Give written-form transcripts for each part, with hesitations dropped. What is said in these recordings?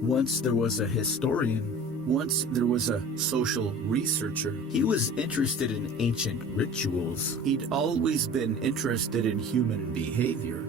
Once there was a historian. Once there was a social researcher. He was interested in ancient rituals. He'd always been interested in human behavior.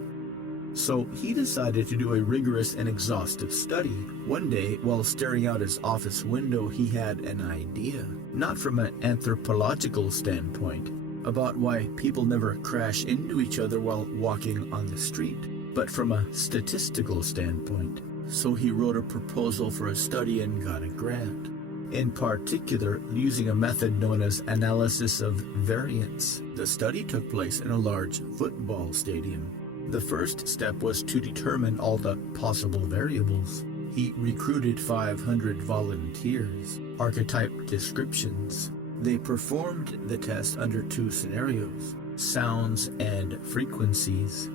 So he decided to do a rigorous and exhaustive study. One day, while staring out his office window, he had an idea, not from an anthropological standpoint, about why people never crash into each other while walking on the street, but from a statistical standpoint. So he wrote a proposal for a study and got a grant. In particular, using a method known as analysis of variance. The study took place in a large football stadium. The first step was to determine all the possible variables. He recruited 500 volunteers, archetype descriptions. They performed the test under two scenarios, sounds and frequencies.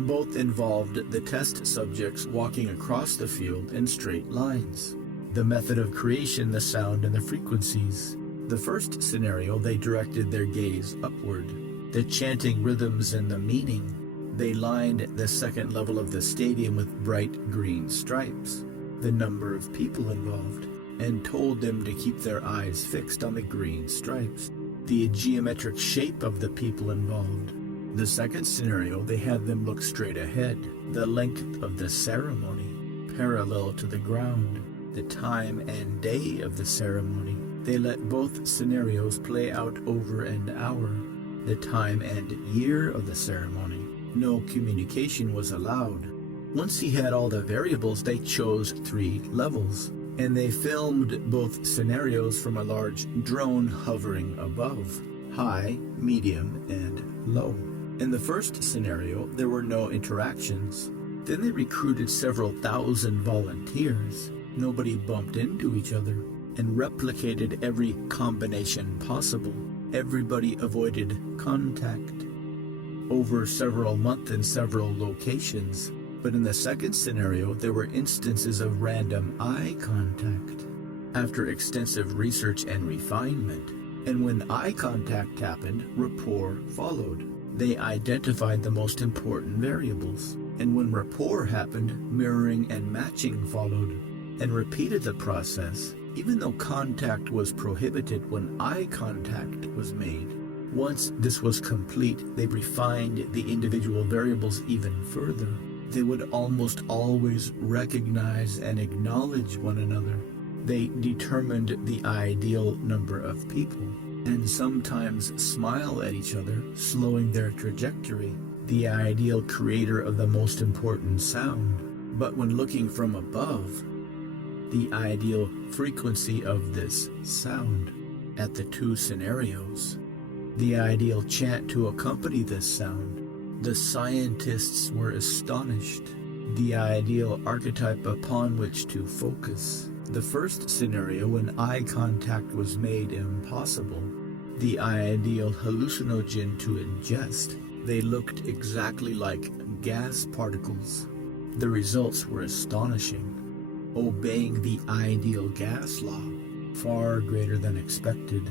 Both involved the test subjects walking across the field in straight lines. The method of creation, the sound, and the frequencies. The first scenario, they directed their gaze upward. The chanting rhythms and the meaning. They lined the second level of the stadium with bright green stripes, the number of people involved, and told them to keep their eyes fixed on the green stripes, the geometric shape of the people involved. The second scenario, they had them look straight ahead, the length of the ceremony, parallel to the ground, the time and day of the ceremony. They let both scenarios play out over an hour, the time and year of the ceremony. No communication was allowed. Once he had all the variables, they chose 3 levels, and they filmed both scenarios from a large drone hovering above, high, medium, and low. In the first scenario, there were no interactions. Then they recruited several thousand volunteers. Nobody bumped into each other, and replicated every combination possible. Everybody avoided contact over several months in several locations. But in the second scenario, there were instances of random eye contact after extensive research and refinement. And when eye contact happened, rapport followed. They identified the most important variables. And when rapport happened, mirroring and matching followed, and repeated the process, even though contact was prohibited when eye contact was made. Once this was complete, they refined the individual variables even further. They would almost always recognize and acknowledge one another. They determined the ideal number of people, and sometimes smile at each other, slowing their trajectory, the ideal creator of the most important sound. But when looking from above, the ideal frequency of this sound. At the 2 scenarios, the ideal chant to accompany this sound. The scientists were astonished. The ideal archetype upon which to focus. The first scenario, when eye contact was made impossible. The ideal hallucinogen to ingest. They looked exactly like gas particles. The results were astonishing. Obeying the ideal gas law, far greater than expected,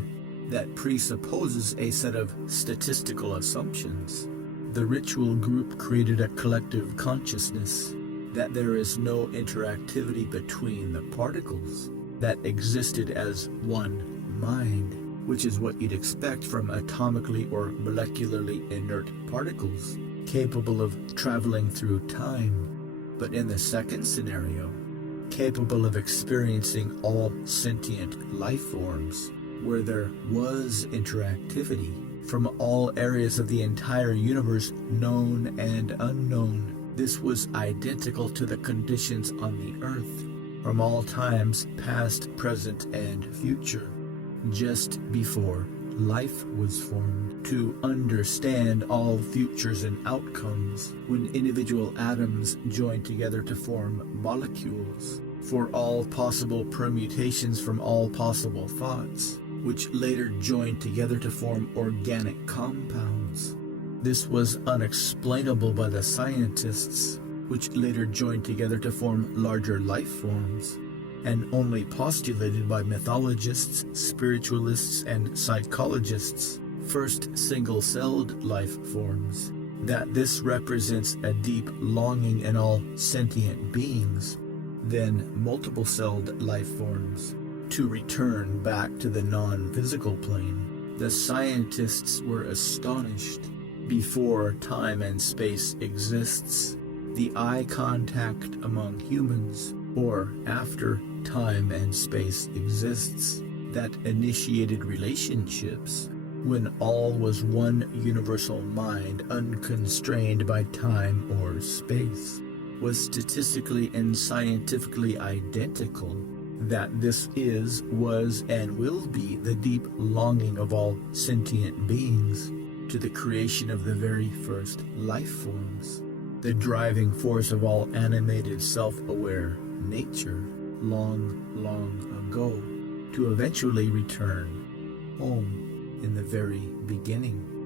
that presupposes a set of statistical assumptions. The ritual group created a collective consciousness that there is no interactivity between the particles, that existed as one mind, which is what you'd expect from atomically or molecularly inert particles, capable of traveling through time. But in the second scenario, capable of experiencing all sentient life forms, where there was interactivity from all areas of the entire universe, known and unknown. This was identical to the conditions on the earth, from all times past, present, and future, just before life was formed. To understand all futures and outcomes when individual atoms join together to form molecules, for all possible permutations from all possible thoughts, which later joined together to form organic compounds. This was unexplainable by the scientists, which later joined together to form larger life forms, and only postulated by mythologists, spiritualists, and psychologists, first single-celled life forms, that this represents a deep longing in all sentient beings, then multiple-celled life forms, to return back to the non-physical plane. The scientists were astonished. Before time and space exists, the eye contact among humans, or after time and space exists, that initiated relationships, when all was one universal mind unconstrained by time or space, was statistically and scientifically identical, that this is, was, and will be the deep longing of all sentient beings to the creation of the very first life forms, the driving force of all animated self-aware nature long, long ago, to eventually return home in the very beginning.